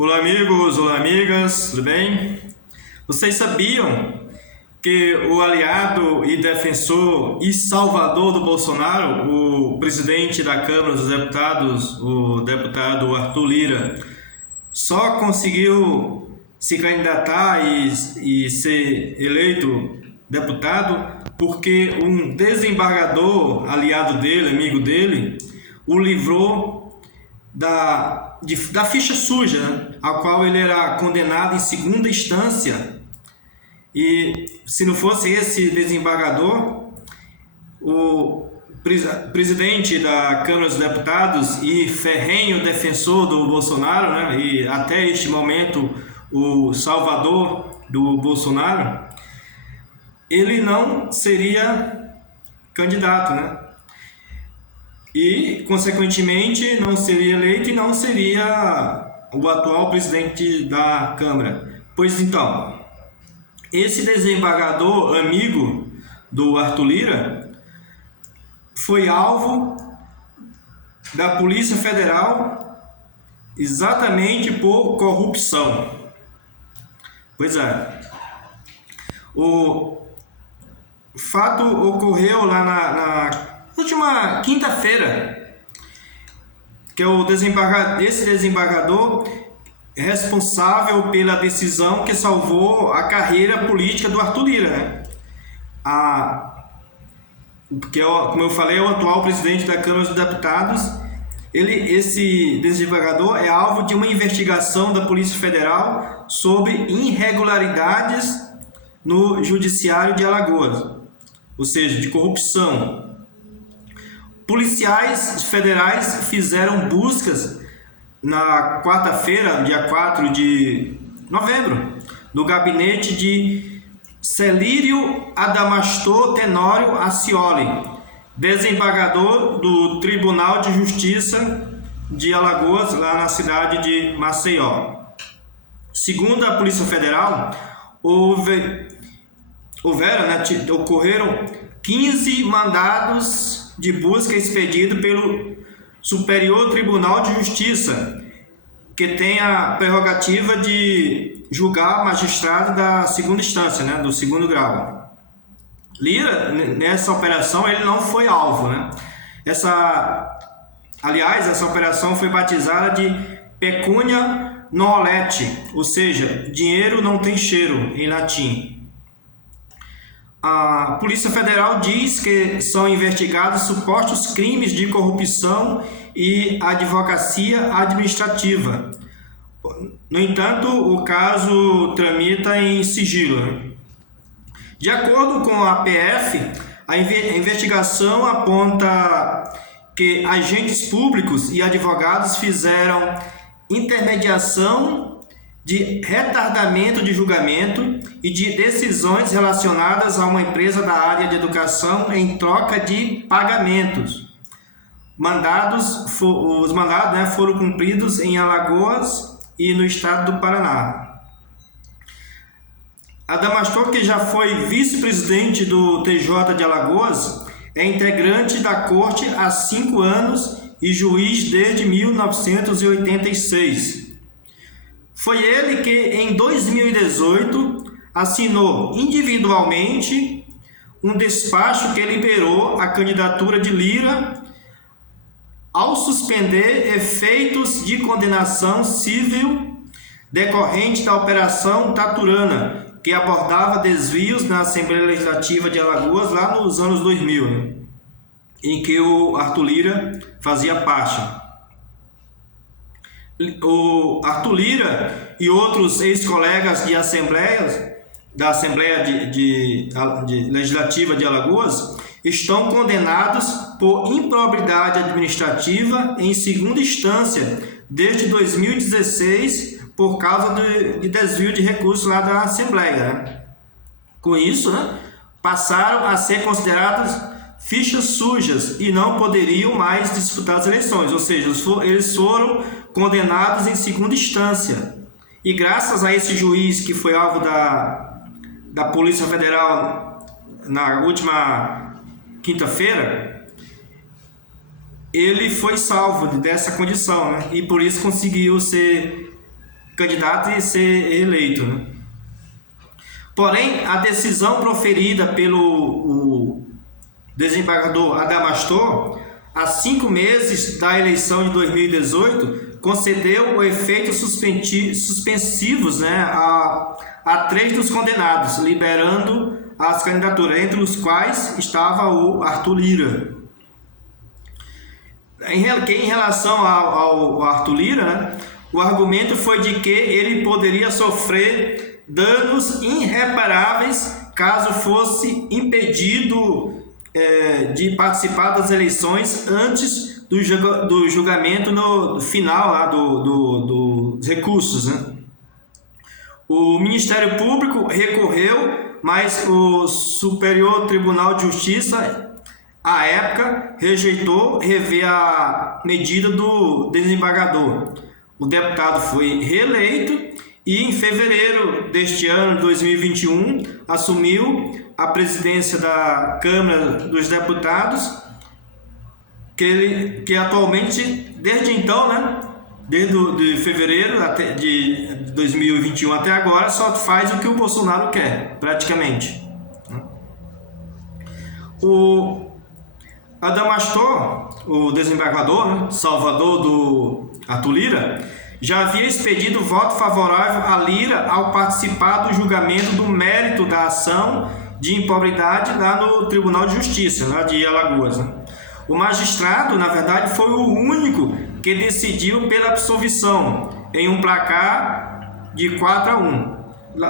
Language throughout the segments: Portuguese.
Olá amigos, olá amigas, tudo bem? Vocês sabiam que o aliado e defensor e salvador do Bolsonaro, o presidente da Câmara dos Deputados, o deputado Arthur Lira, só conseguiu se candidatar e ser eleito deputado porque um desembargador aliado dele, amigo dele, o livrou da ficha suja, né, a qual ele era condenado em segunda instância. E se não fosse esse desembargador, o presidente da Câmara dos Deputados e ferrenho defensor do Bolsonaro, né, e até este momento o salvador do Bolsonaro, ele não seria candidato, né? E, consequentemente, não seria eleito e não seria o atual presidente da Câmara. Pois então, esse desembargador amigo do Arthur Lira foi alvo da Polícia Federal exatamente por corrupção. Pois é. O fato ocorreu lá na última quinta-feira, que esse desembargador é responsável pela decisão que salvou a carreira política do Arthur Lira, né? Como eu falei, é o atual presidente da Câmara dos Deputados. Esse desembargador é alvo de uma investigação da Polícia Federal sobre irregularidades no Judiciário de Alagoas, ou seja, de corrupção. Policiais federais fizeram buscas na quarta-feira, dia 4 de novembro, no gabinete de Celírio Adamastor Tenório Accioli, desembargador do Tribunal de Justiça de Alagoas, lá na cidade de Maceió. Segundo a Polícia Federal, ocorreram 15 mandados de busca expedido pelo Superior Tribunal de Justiça, que tem a prerrogativa de julgar magistrado da segunda instância, né, do segundo grau. Lira, nessa operação, ele não foi alvo, né? Essa operação foi batizada de pecúnia non olet, ou seja, dinheiro não tem cheiro, em latim. A Polícia Federal diz que são investigados supostos crimes de corrupção e advocacia administrativa. No entanto, o caso tramita em sigilo. De acordo com a PF, a investigação aponta que agentes públicos e advogados fizeram intermediação de retardamento de julgamento e de decisões relacionadas a uma empresa da área de educação em troca de pagamentos. Os mandados foram cumpridos em Alagoas e no estado do Paraná. Adamastor, que já foi vice-presidente do TJ de Alagoas, é integrante da corte há 5 anos e juiz desde 1986. Foi ele que, em 2018, assinou individualmente um despacho que liberou a candidatura de Lira ao suspender efeitos de condenação civil decorrente da Operação Taturana, que abordava desvios na Assembleia Legislativa de Alagoas lá nos anos 2000, né, em que o Arthur Lira fazia parte. O Arthur Lira e outros ex-colegas da Assembleia Legislativa de Alagoas estão condenados por improbidade administrativa em segunda instância desde 2016 por causa de desvio de recursos lá da Assembleia, né? Com isso, né, passaram a ser considerados fichas sujas e não poderiam mais disputar as eleições, ou seja, eles foram condenados em segunda instância. E graças a esse juiz que foi alvo da Polícia Federal na última quinta-feira, ele foi salvo dessa condição, né? E por isso conseguiu ser candidato e ser eleito, né? Porém, a decisão proferida pelo o desembargador Adamastor, há 5 meses da eleição de 2018, concedeu o efeito suspensivos, né, a 3 dos condenados, liberando as candidaturas, entre os quais estava o Arthur Lira. Em relação ao Arthur Lira, né, o argumento foi de que ele poderia sofrer danos irreparáveis caso fosse impedido de participar das eleições antes do julgamento no final lá dos recursos, né? O Ministério Público recorreu, mas o Superior Tribunal de Justiça, à época, rejeitou rever a medida do desembargador. O deputado foi reeleito e, em fevereiro deste ano, 2021, assumiu a presidência da Câmara dos Deputados, que atualmente, desde então, né, desde fevereiro de 2021 até agora, só faz o que o Bolsonaro quer, praticamente. O Adamastor, o desembargador, né, salvador do Arthur Lira, já havia expedido voto favorável a Lira ao participar do julgamento do mérito da ação de improbidade lá no Tribunal de Justiça, lá de Alagoas, né? O magistrado, na verdade, foi o único que decidiu pela absolvição em um placar de 4-1.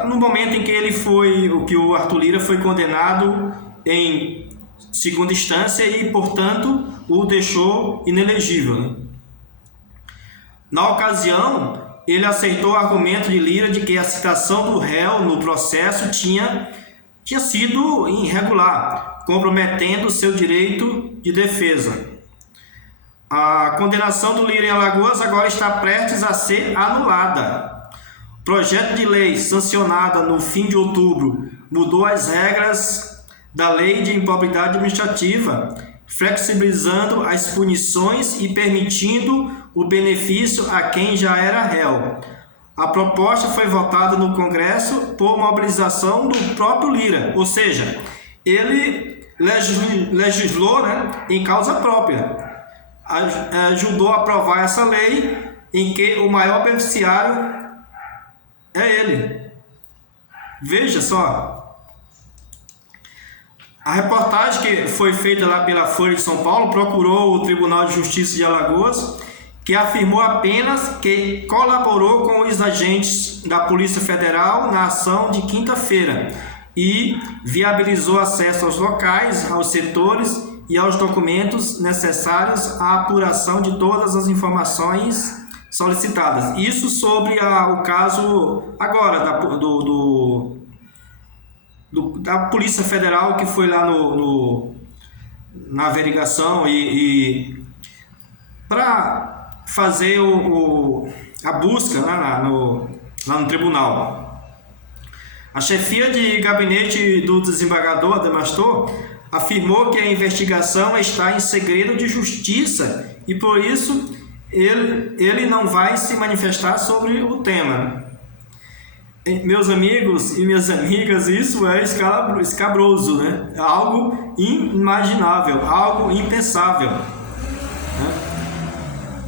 No momento em que o Arthur Lira foi condenado em segunda instância e, portanto, o deixou inelegível, né? Na ocasião, ele aceitou o argumento de Lira de que a citação do réu no processo tinha sido irregular, comprometendo seu direito de defesa. A condenação do Lira em Alagoas agora está prestes a ser anulada. O projeto de lei sancionado no fim de outubro mudou as regras da Lei de Improbidade Administrativa, flexibilizando as punições e permitindo o benefício a quem já era réu. A proposta foi votada no Congresso por mobilização do próprio Lira, ou seja, ele legislou, né, em causa própria. Ajudou a aprovar essa lei em que o maior beneficiário é ele. Veja só. A reportagem que foi feita lá pela Folha de São Paulo procurou o Tribunal de Justiça de Alagoas, que afirmou apenas que colaborou com os agentes da Polícia Federal na ação de quinta-feira e viabilizou acesso aos locais, aos setores e aos documentos necessários à apuração de todas as informações solicitadas. Isso sobre o caso agora da Polícia Federal, que foi lá na averiguação e para fazer a busca lá no tribunal. A chefia de gabinete do desembargador Adamastor afirmou que a investigação está em segredo de justiça e, por isso, ele não vai se manifestar sobre o tema. Meus amigos e minhas amigas, isso é escabroso, né? Algo inimaginável, algo impensável, né?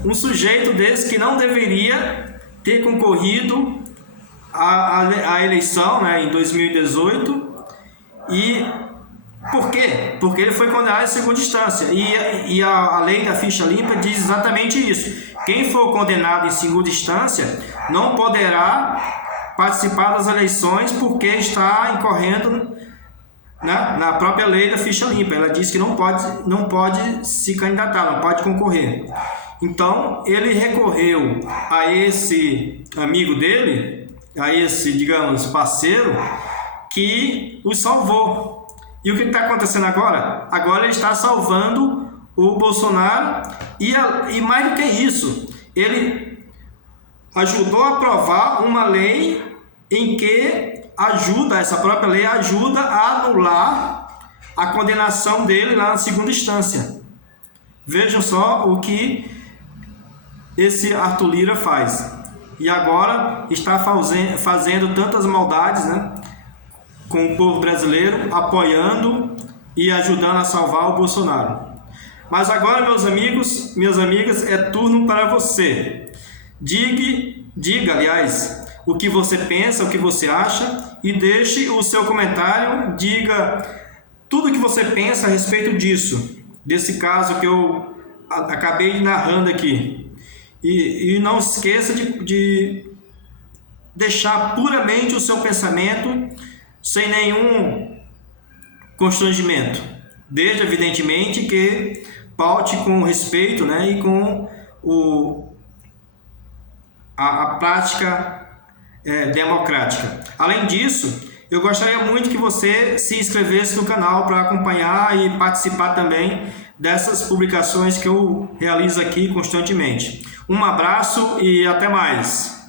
Um sujeito desse que não deveria ter concorrido à eleição, né, em 2018. E por quê? Porque ele foi condenado em segunda instância. E a lei da ficha limpa diz exatamente isso. Quem for condenado em segunda instância não poderá participar das eleições porque está incorrendo, né, na própria lei da ficha limpa. Ela diz que não pode se candidatar, não pode concorrer. Então, ele recorreu a esse amigo dele, a esse, digamos, parceiro, que o salvou. E o que está acontecendo agora? Agora ele está salvando o Bolsonaro e mais do que isso, ele ajudou a aprovar uma lei em que essa própria lei ajuda a anular a condenação dele lá na segunda instância. Vejam só o que esse Arthur Lira faz. e agora está fazendo tantas maldades, né, com o povo brasileiro, apoiando e ajudando a salvar o Bolsonaro. Mas agora, meus amigos, minhas amigas, é turno para você. Diga, aliás, o que você pensa, o que você acha, e deixe o seu comentário, diga tudo o que você pensa a respeito disso, desse caso que eu acabei narrando aqui. E não esqueça de deixar puramente o seu pensamento, sem nenhum constrangimento. Desde, evidentemente, que paute com respeito, né, e com a prática democrática. Além disso, eu gostaria muito que você se inscrevesse no canal para acompanhar e participar também dessas publicações que eu realizo aqui constantemente. Um abraço e até mais!